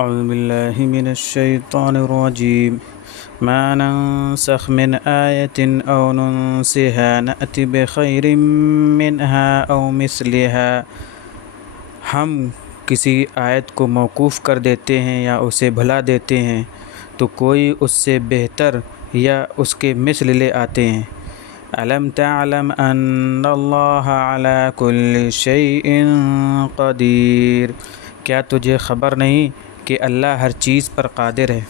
اعوذ باللہ من الشیطان الرجیم ما ننسخ من آیت او ننسها نأت بخیر منها او مثلها، ہم کسی آیت کو موقوف کر دیتے ہیں یا اسے بھلا دیتے ہیں تو کوئی اس سے بہتر یا اس کے مثل لے آتے ہیں۔ الم تعلم ان اللہ علی کل شیء قدیر، کیا تجھے خبر نہیں کہ اللہ ہر چیز پر قادر ہے۔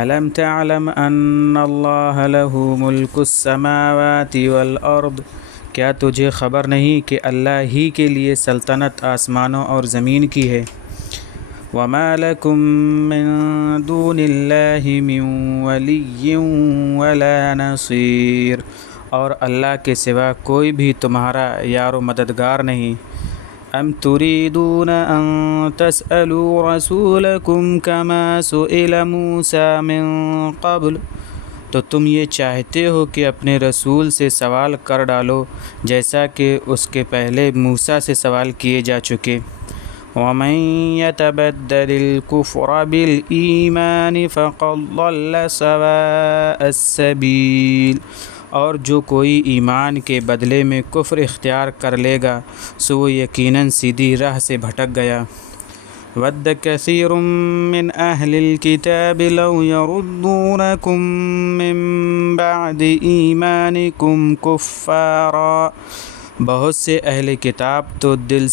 الم تعلم ان اللہ لہ ملک السماوات والارض، کیا تجھے خبر نہیں کہ اللہ ہی کے لیے سلطنت آسمانوں اور زمین کی ہے۔ وما لکم من دون اللہ من ولی ولا نصیر، اور اللہ کے سوا کوئی بھی تمہارا یار و مددگار نہیں۔ ام تريدون ان تسألوا رسولكم كما سئل موسى من قبل، تو تم یہ چاہتے ہو کہ اپنے رسول سے سوال کر ڈالو جیسا کہ اس کے پہلے موسیٰ سے سوال کیے جا چکے۔ ومن يتبدل الكفر بالایمان فقد ضل سواء السبیل، اور جو کوئی ایمان کے بدلے میں کفر اختیار کر لے گا سو وہ یقیناً سیدھی راہ سے بھٹک گیا۔ ود کثیر من اہل الکتاب لو یردونکم من بعد ایمانکم کفارا، بہت سے اہل کتاب تو دل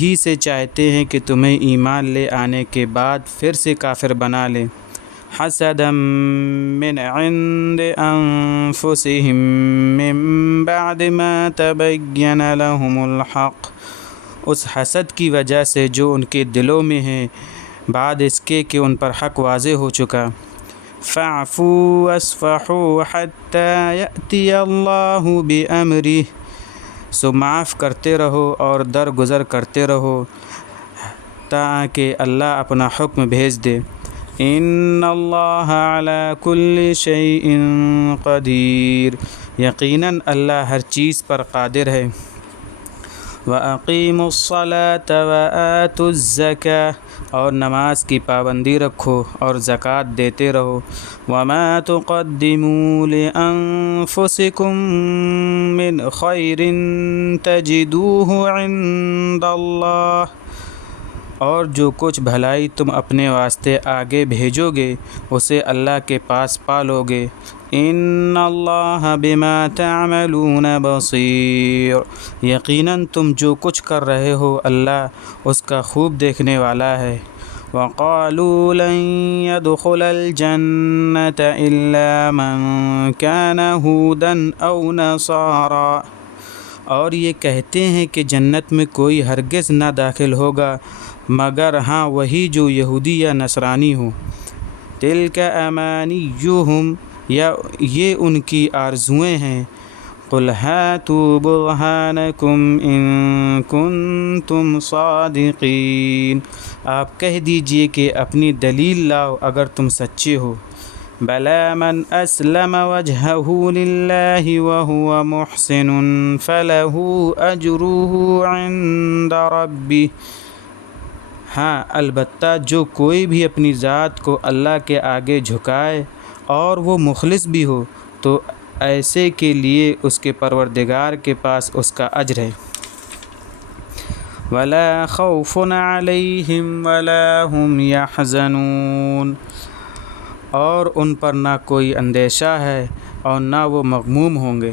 ہی سے چاہتے ہیں کہ تمہیں ایمان لے آنے کے بعد پھر سے کافر بنا لیں۔ حسدا من عند انفسهم من بعد ما تبین لهم الحق، اس حسد کی وجہ سے جو ان کے دلوں میں ہے بعد اس کے کہ ان پر حق واضح ہو چکا۔ فاعفوا واصفحوا حتى یأتی اللہ بامرہ، سو معاف کرتے رہو اور درگزر کرتے رہو تاکہ اللہ اپنا حکم بھیج دے۔ ان اللہ علی کل شیء قدیر، یقیناً اللہ ہر چیز پر قادر ہے۔ وَأَقِیمُوا الصَّلَاةَ وَآتُوا الزَّکَاةَ، اور نماز کی پابندی رکھو اور زکوٰۃ دیتے رہو۔ وَمَا تُقَدِّمُوا لِأَنفُسِکُم مِّنْ خَیْرٍ تَجِدُوهُ عِندَ اللَّهِ، اور جو کچھ بھلائی تم اپنے واسطے آگے بھیجو گے اسے اللہ کے پاس پا لو گے۔ ان اللہ بما تعملون بصیر، یقیناً تم جو کچھ کر رہے ہو اللہ اس کا خوب دیکھنے والا ہے۔ وقالوا لن يدخل الجنة الا من كان هودا او نصارا، اور یہ کہتے ہیں کہ جنت میں کوئی ہرگز نہ داخل ہوگا مگر ہاں وہی جو یہودی یا نصرانی ہو۔ تلک امانیہم، یا یہ ان کی آرزوئیں ہیں۔ قل ہاتوا برہانکم ان کنتم صادقین، آپ کہہ دیجئے کہ اپنی دلیل لاؤ اگر تم سچے ہو۔ بلی من اسلم وجہہ للہ وہو محسن فلہ اجرہ عند ربہ، ہاں البتہ جو کوئی بھی اپنی ذات کو اللہ کے آگے جھکائے اور وہ مخلص بھی ہو تو ایسے کے لیے اس کے پروردگار کے پاس اس کا اجر ہے۔ ولا خوف علیہم ولا هم یحزنون، اور ان پر نہ کوئی اندیشہ ہے اور نہ وہ مغموم ہوں گے۔